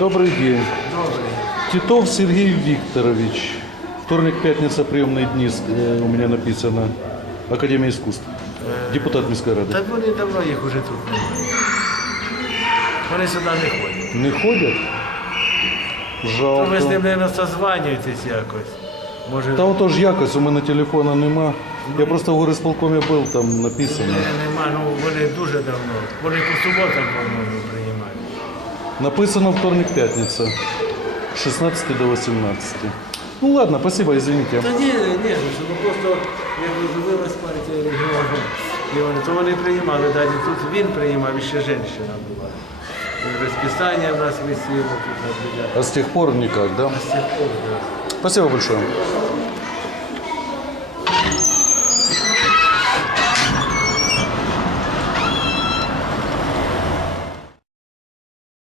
Добрый день. Добрий. Титов Сергей Викторович. Вторник, пятница, приемные дни э, у меня написано. Академия искусств. Депутат Міської ради. Та вони давно їх уже тут немає. Вони сюди не ходять. Не ходять? То ви з ним, Жалко. мабуть, созванюєтесь якось. Може, Та отож якось, у мене телефона нема. Я просто в горисполкомі був, там написано. не- нема, ну вони дуже давно. Вони по суботам, по-моєму, приймають. Написано вторник, пятница. 16 до 18. Ну ладно, спасибо, извините. Та ні, ні, ну просто як розвилась партія регіону, і вони, то вони приймали, далі тут він приймав, і ще жінка була. І Розписання в нас висіло тут на. А с тех пор никак, да? З цих пор, да. Спасибо большое.